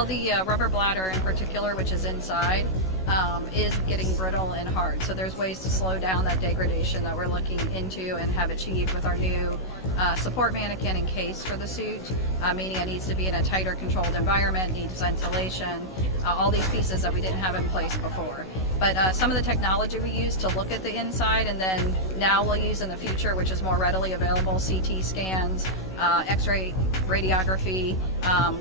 Well, the rubber bladder in particular, which is inside, is getting brittle and hard. So there's ways to slow down that degradation that we're looking into and have achieved with our new support mannequin and case for the suit, meaning it needs to be in a tighter controlled environment, needs ventilation, all these pieces that we didn't have in place before. But some of the technology we use to look at the inside, and then now we'll use in the future, which is more readily available, CT scans, X-ray radiography.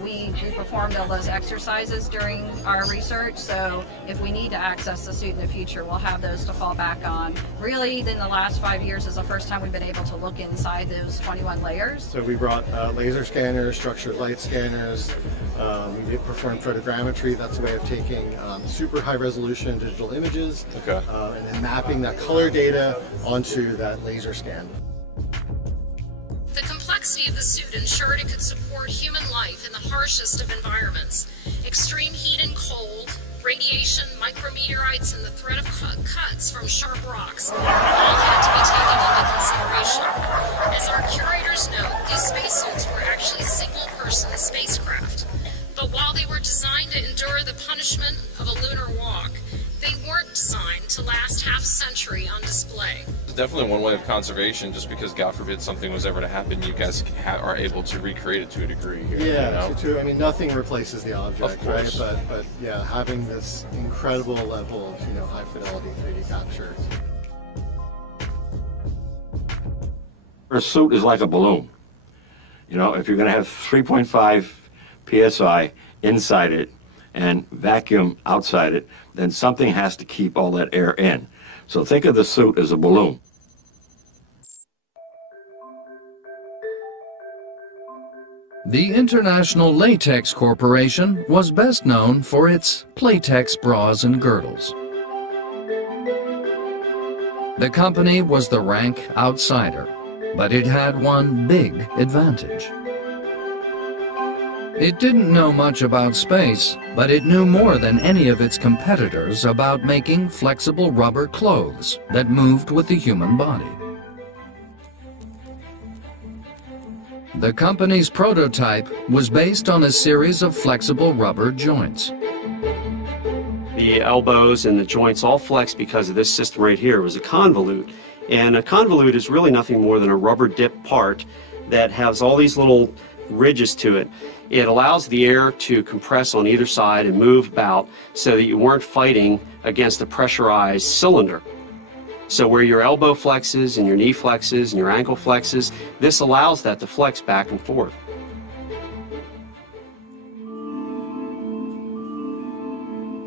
We performed all those exercises during our research, so if we need to access the suit in the future, we'll have those to fall back on. Really, in the last 5 years is the first time we've been able to look inside those 21 layers. So we brought laser scanners, structured light scanners, we performed photogrammetry. That's a way of taking super high resolution digital images, okay, and then mapping that color data onto that laser scan. The complexity of the suit ensured it could support human life in the harshest of environments. Extreme heat and cold, radiation, micrometeorites, and the threat of cuts from sharp rocks all had to be taken into consideration. As our curators note, these spacesuits were actually single-person spacecraft. But while they were designed to endure the punishment of a lunar walk, they weren't designed to last half a century on display. It's definitely one way of conservation, just because God forbid something was ever to happen, you guys are able to recreate it to a degree here. Yeah, you know? I mean, nothing replaces the object, right? But yeah, having this incredible level of high fidelity 3D capture. A suit is like a balloon. If you're going to have 3.5 psi inside it and vacuum outside it, then something has to keep all that air in. So think of the suit as a balloon. The International Latex Corporation was best known for its Playtex bras and girdles. The company was the rank outsider, but it had one big advantage. It didn't know much about space, but it knew more than any of its competitors about making flexible rubber clothes that moved with the human body. The company's prototype was based on a series of flexible rubber joints. The elbows and the joints all flex because of this system right here. It was a convolute. And a convolute is really nothing more than a rubber dip part that has all these little ridges to it. It allows the air to compress on either side and move about so that you weren't fighting against a pressurized cylinder. So where your elbow flexes and your knee flexes and your ankle flexes, this allows that to flex back and forth.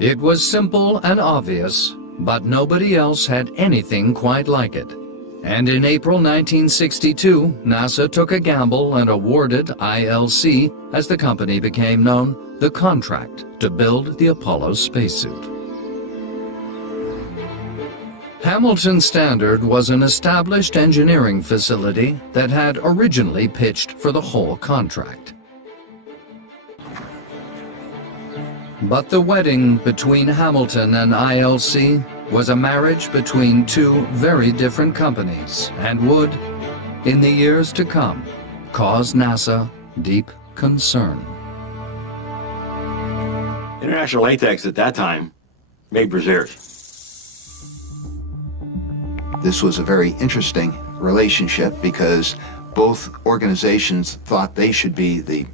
It was simple and obvious, but nobody else had anything quite like it. And in April 1962, NASA took a gamble and awarded ILC, as the company became known, the contract to build the Apollo spacesuit. Hamilton Standard was an established engineering facility that had originally pitched for the whole contract. But the wedding between Hamilton and ILC was a marriage between two very different companies and would, in the years to come, cause NASA deep concern. International Latex at that time made brassieres. This was a very interesting relationship because both organizations thought they should be the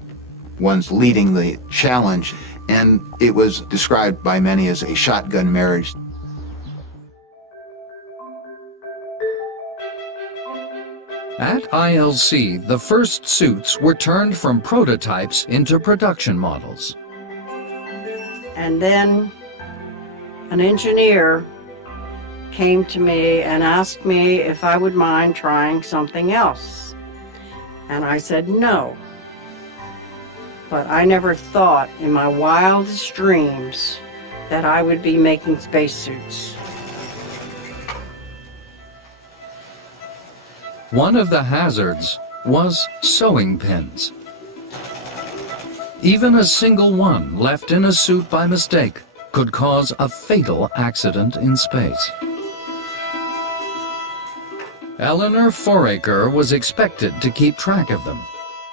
ones leading the challenge, and it was described by many as a shotgun marriage. At ILC, the first suits were turned from prototypes into production models. And then an engineer came to me and asked me if I would mind trying something else. And I said no. But I never thought in my wildest dreams that I would be making spacesuits. One of the hazards was sewing pins. Even a single one left in a suit by mistake could cause a fatal accident in space. Eleanor Foraker was expected to keep track of them.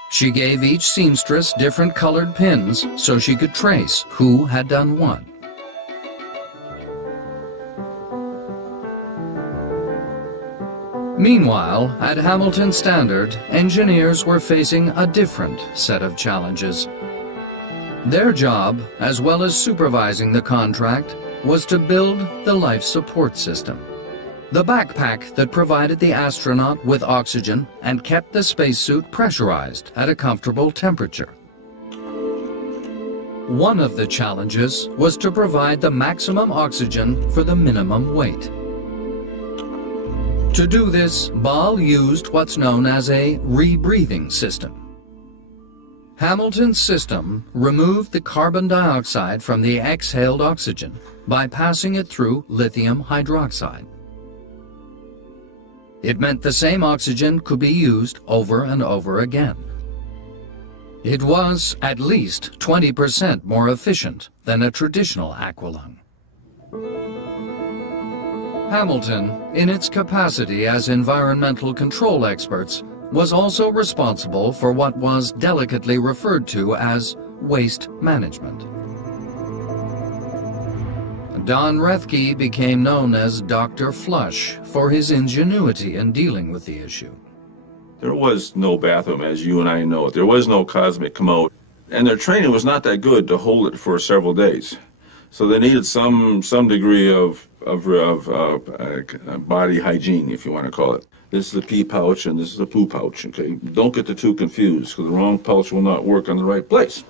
She gave each seamstress different colored pins so she could trace who had done what. Meanwhile, at Hamilton Standard, engineers were facing a different set of challenges. Their job, as well as supervising the contract, was to build the life support system, the backpack that provided the astronaut with oxygen and kept the spacesuit pressurized at a comfortable temperature. One of the challenges was to provide the maximum oxygen for the minimum weight. To do this, Ball used what's known as a rebreathing system. Hamilton's system removed the carbon dioxide from the exhaled oxygen by passing it through lithium hydroxide. It meant the same oxygen could be used over and over again. It was at least 20% more efficient than a traditional aqualung. Hamilton, in its capacity as environmental control experts, was also responsible for what was delicately referred to as waste management. Don Rethke became known as Dr. Flush for his ingenuity in dealing with the issue. There was no bathroom, as you and I know it. There was no cosmic commode. And their training was not that good to hold it for several days. So they needed some degree of body hygiene, if you want to call it. This is the pee pouch and this is the poo pouch, okay? Don't get the two confused, because the wrong pouch will not work on the right place.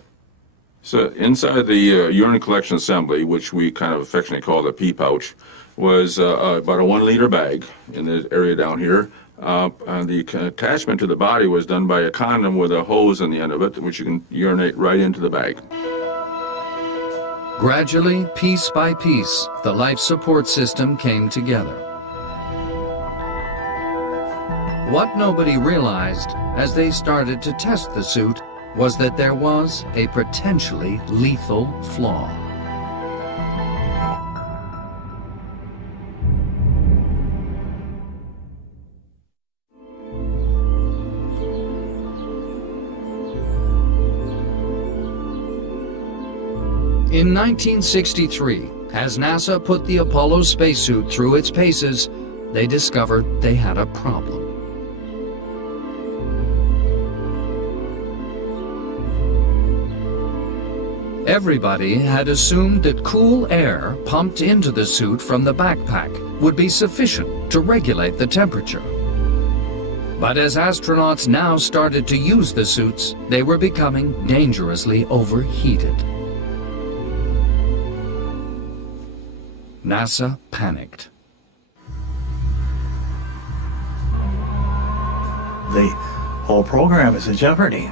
So inside the urine collection assembly, which we kind of affectionately call the pee pouch, was about a 1 liter bag in the area down here. And the attachment to the body was done by a condom with a hose on the end of it, which you can urinate right into the bag. Gradually, piece by piece, the life support system came together. What nobody realized as they started to test the suit was that there was a potentially lethal flaw. In 1963, as NASA put the Apollo spacesuit through its paces, they discovered they had a problem. Everybody had assumed that cool air pumped into the suit from the backpack would be sufficient to regulate the temperature. But as astronauts now started to use the suits, they were becoming dangerously overheated. NASA panicked. The whole program is in jeopardy.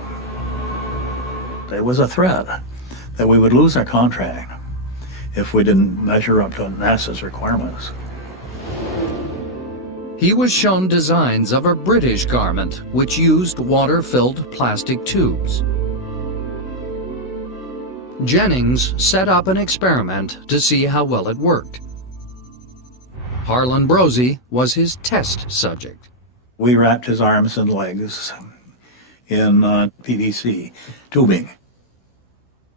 There was a threat that we would lose our contract if we didn't measure up to NASA's requirements. He was shown designs of a British garment which used water-filled plastic tubes. Jennings set up an experiment to see how well it worked. Harlan Brosey was his test subject. We wrapped his arms and legs in PVC tubing.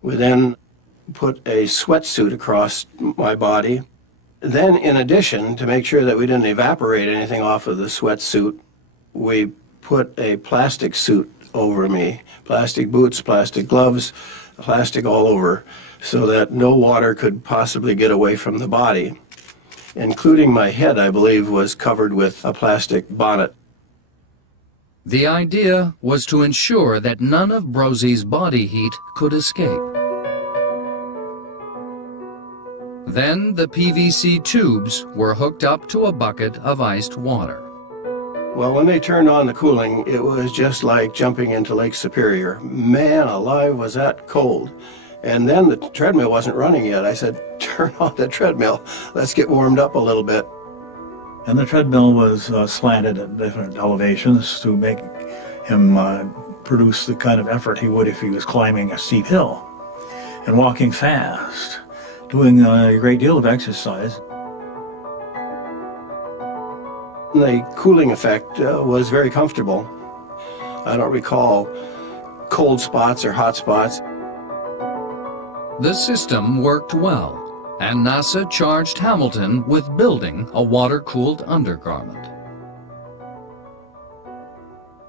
We then put a sweatsuit across my body. Then, in addition, to make sure that we didn't evaporate anything off of the sweatsuit, we put a plastic suit over me. Plastic boots, plastic gloves, plastic all over, so that no water could possibly get away from the body. Including my head, I believe, was covered with a plastic bonnet. The idea was to ensure that none of Brosey's body heat could escape. Then the PVC tubes were hooked up to a bucket of iced water. Well, when they turned on the cooling, it was just like jumping into Lake Superior. Man alive, was that cold. And then the treadmill wasn't running yet. I said, turn on the treadmill. Let's get warmed up a little bit. And the treadmill was slanted at different elevations to make him produce the kind of effort he would if he was climbing a steep hill and walking fast, doing a great deal of exercise. The cooling effect was very comfortable. I don't recall cold spots or hot spots. The system worked well, and NASA charged Hamilton with building a water-cooled undergarment.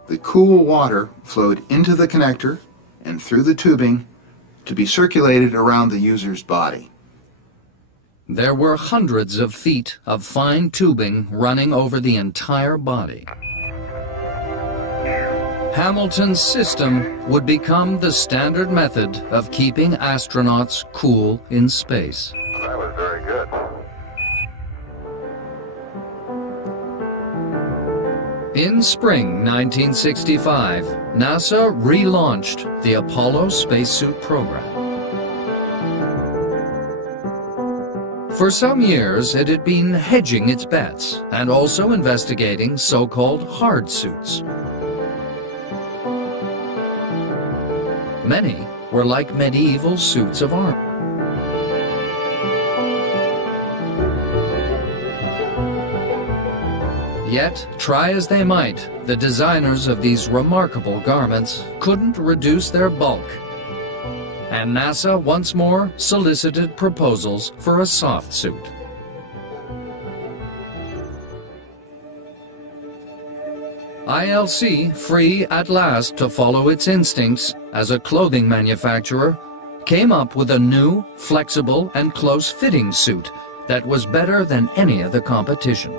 The cool water flowed into the connector and through the tubing to be circulated around the user's body. There were hundreds of feet of fine tubing running over the entire body. Hamilton's system would become the standard method of keeping astronauts cool in space. That was very good. In spring 1965, NASA relaunched the Apollo spacesuit program. For some years, it had been hedging its bets and also investigating so-called hard suits. Many were like medieval suits of armor. Yet, try as they might, the designers of these remarkable garments couldn't reduce their bulk. And NASA once more solicited proposals for a soft suit. ILC, free at last to follow its instincts as a clothing manufacturer, came up with a new, flexible, and close-fitting suit that was better than any of the competition.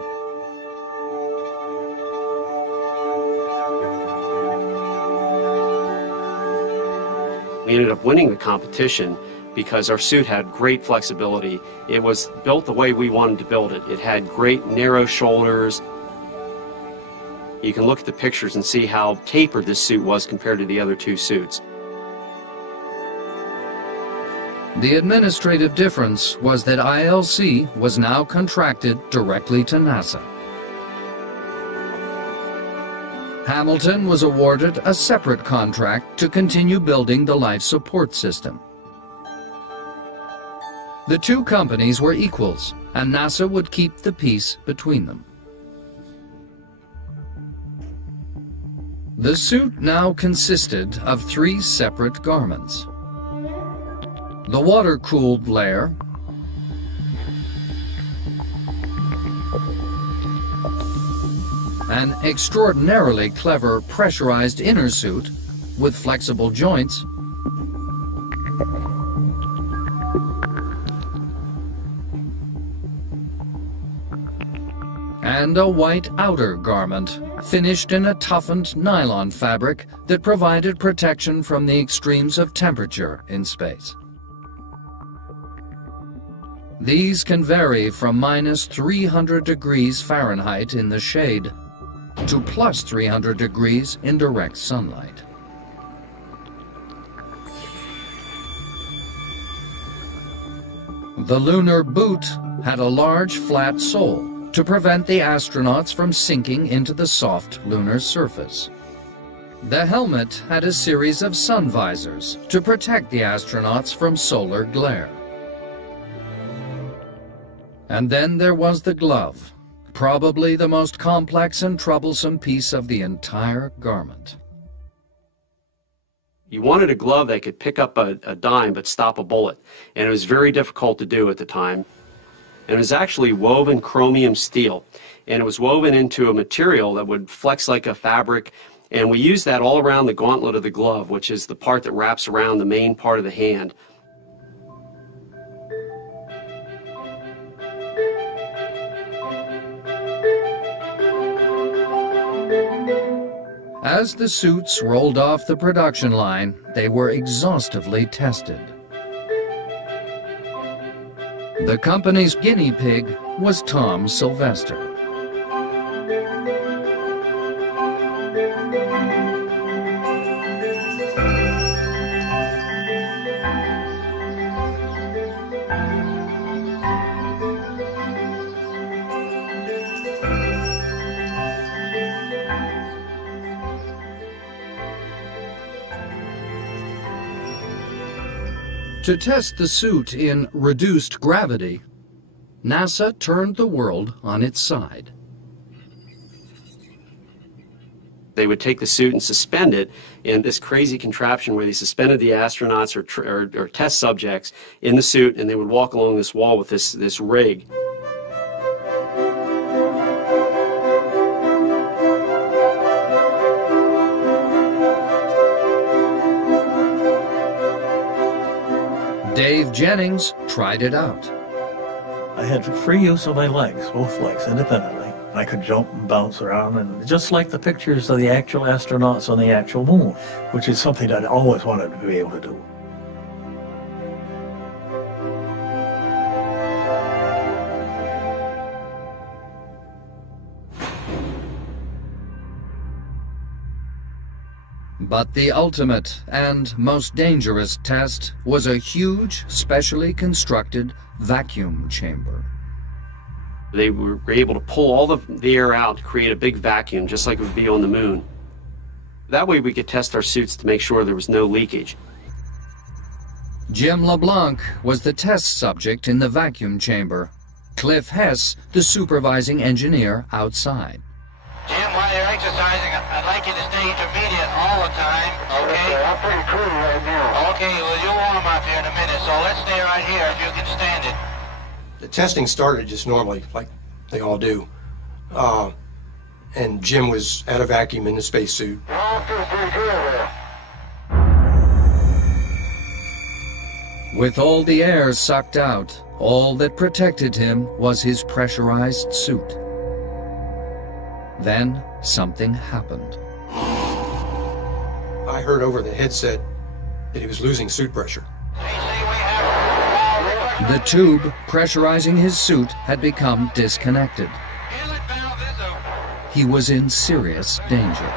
We ended up winning the competition because our suit had great flexibility. It was built the way we wanted to build it. It had great narrow shoulders. You can look at the pictures and see how tapered this suit was compared to the other two suits. The administrative difference was that ILC was now contracted directly to NASA. Hamilton was awarded a separate contract to continue building the life support system. The two companies were equals, and NASA would keep the peace between them. The suit now consisted of 3 separate garments. The water-cooled layer, an extraordinarily clever pressurized inner suit with flexible joints, and a white outer garment finished in a toughened nylon fabric that provided protection from the extremes of temperature in space. These can vary from -300 degrees Fahrenheit in the shade to +300 degrees in direct sunlight. The lunar boot had a large flat sole to prevent the astronauts from sinking into the soft lunar surface. The helmet had a series of sun visors to protect the astronauts from solar glare. And then there was the glove, probably the most complex and troublesome piece of the entire garment. You wanted a glove that could pick up a dime but stop a bullet, and it was very difficult to do at the time. And it was actually woven chromium steel, and it was woven into a material that would flex like a fabric, and we used that all around the gauntlet of the glove, which is the part that wraps around the main part of the hand. As the suits rolled off the production line, they were exhaustively tested. The company's guinea pig was Tom Sylvester. To test the suit in reduced gravity, NASA turned the world on its side. They would take the suit and suspend it in this crazy contraption where they suspended the astronauts or test subjects in the suit, and they would walk along this wall with this rig. Dave Jennings tried it out. I had free use of my legs, both legs, independently. I could jump and bounce around, and just like the pictures of the actual astronauts on the actual moon, which is something I'd always wanted to be able to do. But the ultimate and most dangerous test was a huge, specially constructed vacuum chamber. They were able to pull all the air out to create a big vacuum, just like it would be on the moon. That way we could test our suits to make sure there was no leakage. Jim LeBlanc was the test subject in the vacuum chamber. Cliff Hess, the supervising engineer outside. Jim, while you're exercising, I'd like you to stay intermediate all the time, okay? I'm pretty cool right now. Okay, well, you'll warm up here in a minute, so let's stay right here if you can stand it. The testing started just normally, like they all do. And Jim was at a vacuum in the spacesuit. With all the air sucked out, all that protected him was his pressurized suit. Then something happened. I heard over the headset that he was losing suit pressure. The tube pressurizing his suit had become disconnected. He was in serious danger.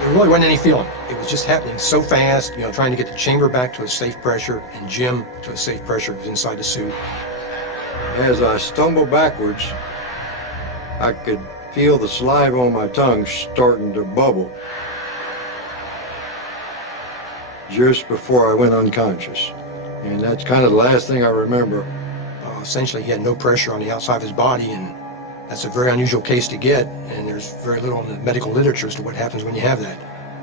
There really wasn't any feeling. It was just happening so fast, trying to get the chamber back to a safe pressure and Jim to a safe pressure was inside the suit. As I stumbled backwards, I could feel the saliva on my tongue starting to bubble just before I went unconscious. And that's kind of the last thing I remember. Essentially, he had no pressure on the outside of his body, and that's a very unusual case to get, and there's very little in the medical literature as to what happens when you have that.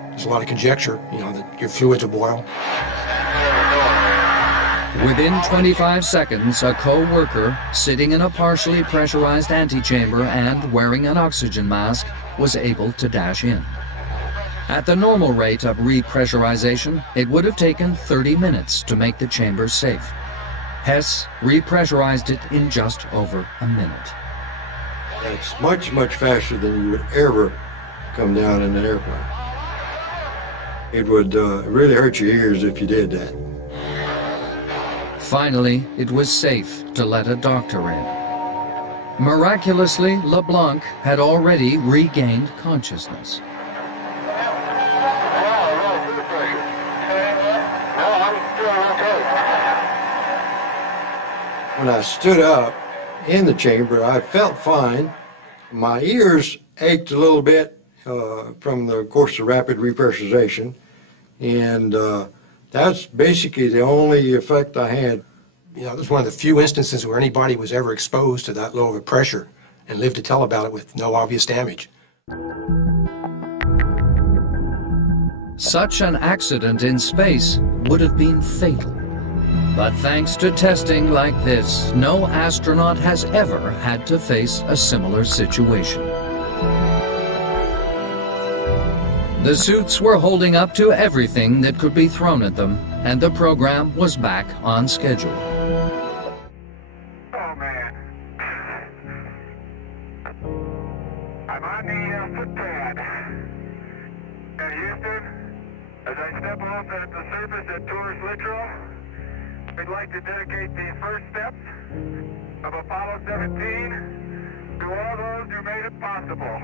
There's a lot of conjecture, that your fluids will boil. Within 25 seconds, a co-worker, sitting in a partially pressurized antechamber and wearing an oxygen mask, was able to dash in. At the normal rate of repressurization, it would have taken 30 minutes to make the chamber safe. Hess repressurized it in just over a minute. That's much, much faster than you would ever come down in an airplane. It would really hurt your ears if you did that. Finally, it was safe to let a doctor in. Miraculously, LeBlanc had already regained consciousness. When I stood up in the chamber, I felt fine. My ears ached a little bit from the course of rapid repressurization, and that's basically the only effect I had. It was one of the few instances where anybody was ever exposed to that low of a pressure and lived to tell about it with no obvious damage. Such an accident in space would have been fatal. But thanks to testing like this, no astronaut has ever had to face a similar situation. The suits were holding up to everything that could be thrown at them, and the program was back on schedule. Oh man. I'm on the footpad. In Houston, as I step off at the surface at Taurus Littrow, we'd like to dedicate the first steps of Apollo 17 to all those who made it possible.